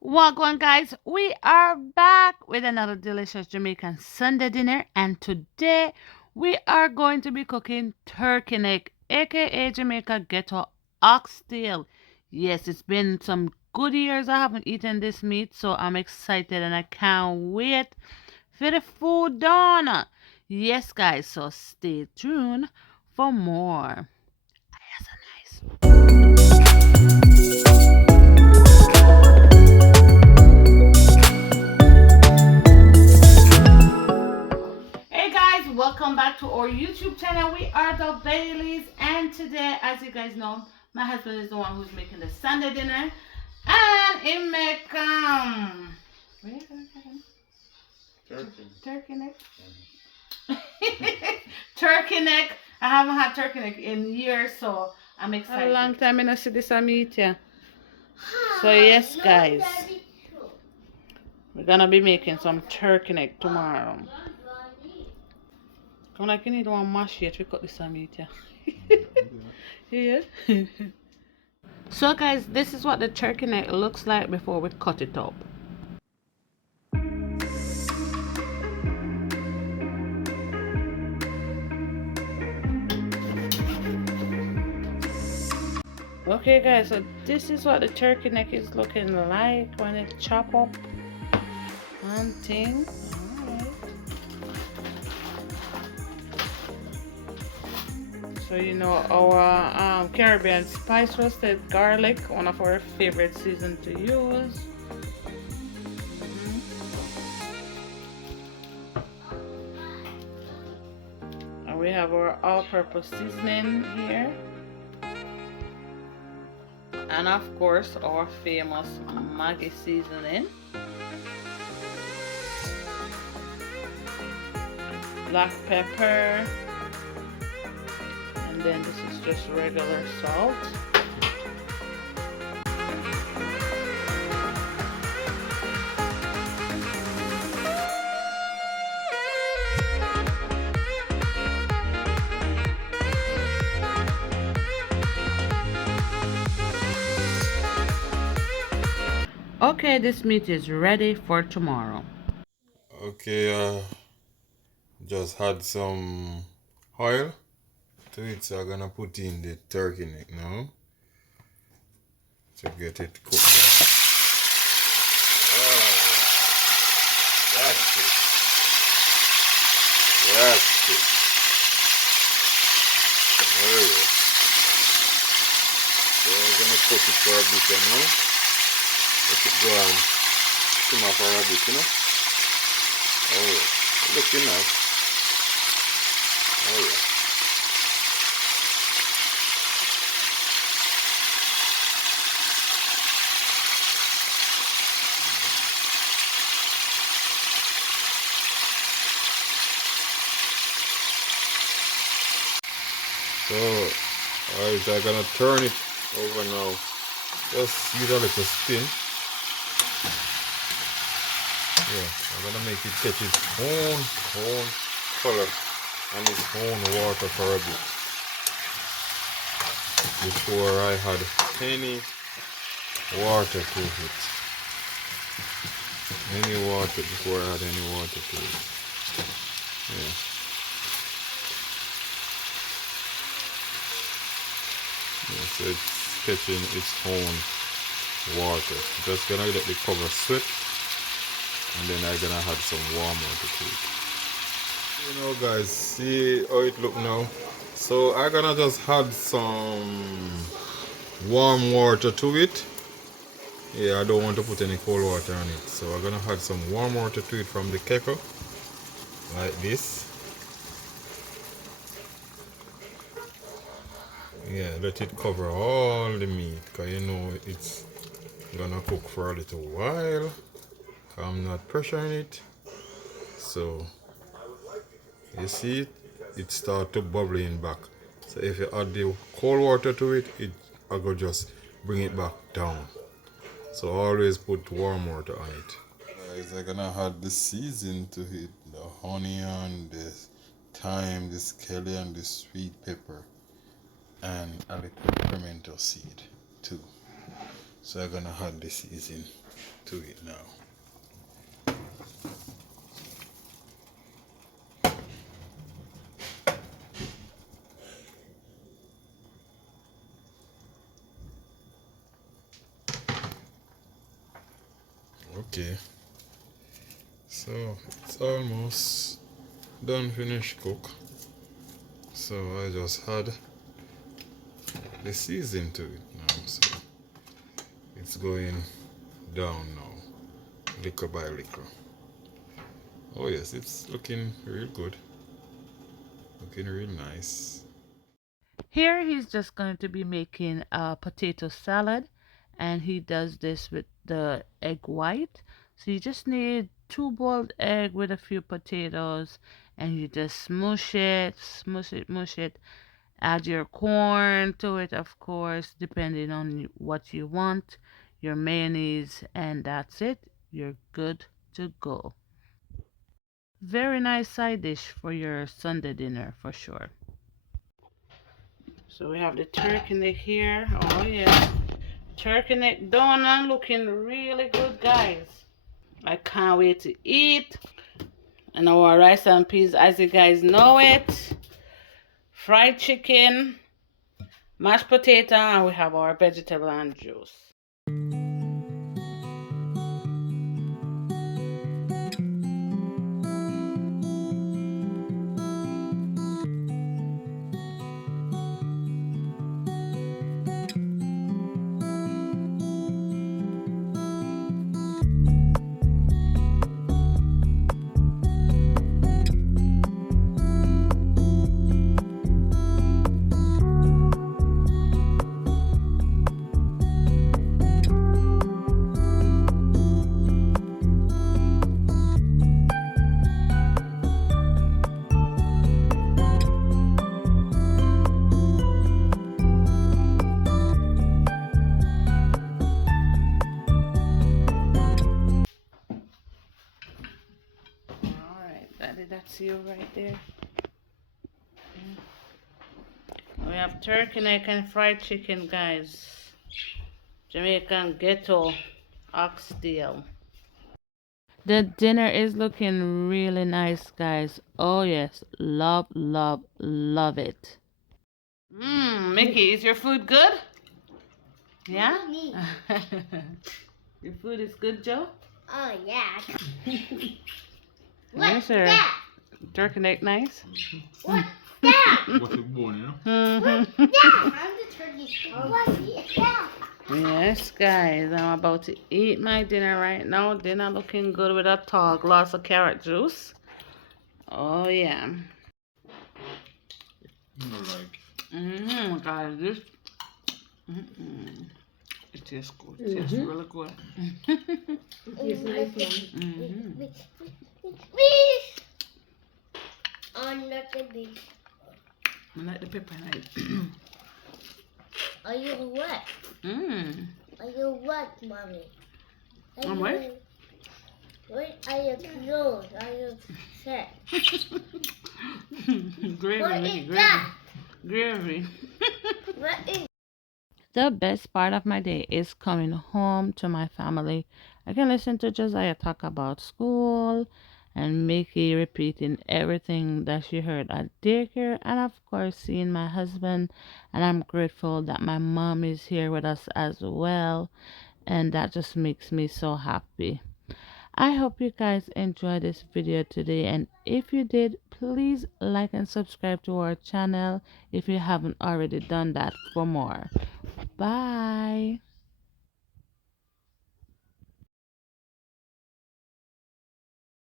Welcome, guys. We are back with another delicious Jamaican Sunday dinner, and today we are going to be cooking turkey neck, aka Jamaica Ghetto Oxtail. Yes, it's been some good years I haven't eaten this meat, so I'm excited and I can't wait for the food done. Yes, guys, so stay tuned for more. Yes, nice. Hey guys, welcome back to our YouTube channel. We are the Baileys, and today, as you guys know, my husband is the one who's making the Sunday dinner, and he make what is it? Turkey neck. Turkey neck. I haven't had turkey neck in years, so I'm excited. A long time I not see this meat, yeah. So yes, guys, we're gonna be making some turkey neck tomorrow. Come like you need one mash yet, we cut this meat, yeah. Yeah. So guys, this is what the turkey neck looks like before we cut it up. Okay guys, so this is what the turkey neck is looking like when it chop up and thing. Alright. So you know our Caribbean spice roasted garlic, one of our favorite seasons to use. And we have our all-purpose seasoning here. And of course our famous Maggi seasoning, black pepper, and then this is just regular salt. Okay, this meat is ready for tomorrow. Okay, just add some oil to it, so I'm gonna put in the turkey neck now to get it cooked down. Oh, that's it. That's it. There we go. So I'm gonna cook it for a bit now. Let it go and simmer for a bit, you know. Oh, looking nice. Oh yeah. So, alright, I'm gonna turn it over now. Just use a little spin. Yeah, I'm gonna make it catch its own color and its own water for a bit before I had any water to it. Any water before I had any water to it. Yeah. Yeah, so it's catching its own water. Just gonna let the cover sweat, and then I'm gonna add some warm water to it. You know guys, see how it look now. So I'm gonna just add some warm water to it. Yeah, I don't want to put any cold water on it, so I'm gonna add some warm water to it from the kettle like this. Yeah, let it cover all the meat, because you know it's gonna cook for a little while. I'm not pressuring it, so you see it start to bubbling back. So if you add the cold water to it, I go just bring it back down. So always put warm water on it. Guys, I'm gonna add the season to it, the onion, the thyme, the scallion, the sweet pepper, and a little pimento seed too. So I'm gonna add the season to it now. Okay, so it's almost done, finished cook. So I just had the season to it now, so it's going down now, liquor by liquor. Oh yes, it's looking real good, looking real nice. Here he's just going to be making a potato salad, and he does this with the egg white. So you just need two boiled egg with a few potatoes, and you just smush it, smush it, mush it. Add your corn to it, of course, depending on what you want, your mayonnaise, and that's it. You're good to go. Very nice side dish for your Sunday dinner for sure. So we have the turkey neck here. Oh yeah. Turkey neck done looking really good, guys. I can't wait to eat. And our rice and peas, as you guys know it. Fried chicken, mashed potato, and we have our vegetable and juice. Alright, that's you right there. We have turkey neck and fried chicken, guys. Jamaican Ghetto, Oxtail. The dinner is looking really nice, guys. Oh yes, love, love, love it. Mickey, is your food good? Yeah? Your food is good, Joe? Oh, yeah. Yes, sir. Turkey neck nice? What's that? What's it born, you know? Mm-hmm. Yeah, I'm the turkey. What's that? Yes, guys, I'm about to eat my dinner right now. Dinner looking good with a tall glass of carrot juice. Oh, yeah. Guys, this. It tastes good. It tastes really good. It's nice, I'm not the beach. I like the pepper night. Are you wet? Are you wet, mommy? I'm wet? What are your clothes? Are you set? Gravy, What Mickey, is gravy. that? Gravy. What is The best part of my day is coming home to my family. I can listen to Josiah talk about school and Mickey repeating everything that she heard at daycare, and of course, seeing my husband. And I'm grateful that my mom is here with us as well, and that just makes me so happy. I hope you guys enjoyed this video today, and if you did, please like and subscribe to our channel if you haven't already done that for more. Bye.